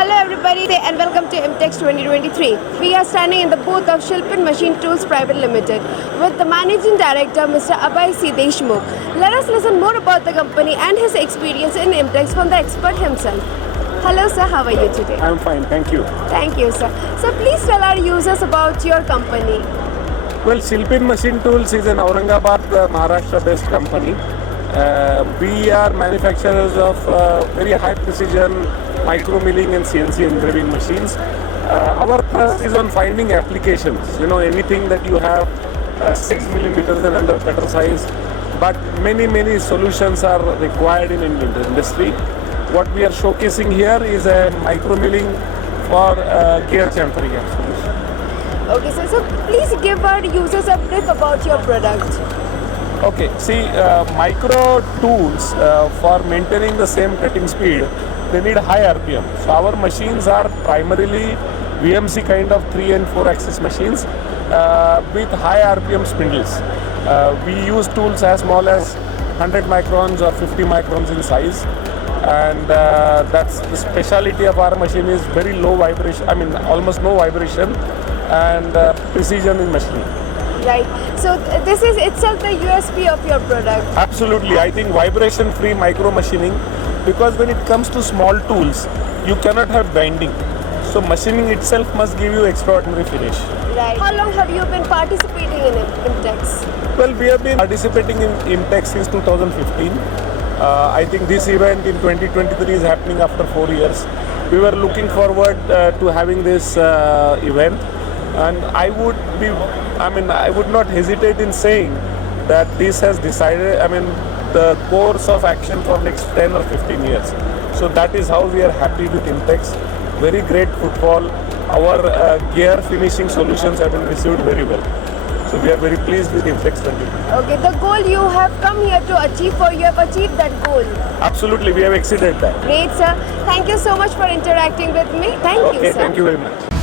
Hello everybody and welcome to IMTEX 2023. We are standing in the booth of Shilpin Machine Tools Private Limited with the Managing Director Mr Abhay Deshmukh. Let us listen more about the company and his experience in IMTEX from the expert himself. Hello sir, how are you today? I'm fine, thank you. Thank you sir. So please tell our users about your company. Well, Shilpin Machine Tools is an Aurangabad, Maharashtra-based company. We are manufacturers of very high precision micro milling and CNC engraving machines. Our thrust is on finding applications. You know, anything that you have 6 millimeters and under cutter size, but many solutions are required in Indian industry. What we are showcasing here is a micro milling for gear chamfering solution. Okay sir, so please give our users a brief about your product. Okay, see, micro tools for maintaining the same cutting speed, they need high RPM. So our machines are primarily VMC kind of 3 and 4 axis machines with high RPM spindles. We use tools as small as 100 microns or 50 microns in size, and that's the speciality of our machine is very low vibration, I mean almost no vibration and precision in machining. Right. So this is itself the USP of your product. Absolutely. I think vibration-free micro machining, because when it comes to small tools, you cannot have bending. So machining itself must give you extraordinary finish. Right. How long have you been participating in IMTEX? Well, we have been participating in IMTEX since 2015. I think this event in 2023 is happening after 4 years. We were looking forward to having this event. And I would not hesitate in saying that this has decided, the course of action for next 10 or 15 years. So that is how we are happy with IMTEX. Very great footfall. Our gear finishing solutions have been received very well. So we are very pleased with IMTEX 20. Okay, the goal you have come here to achieve, you have achieved that goal. Absolutely, we have exceeded that. Great sir. Thank you so much for interacting with me. Thank you sir. Thank you very much.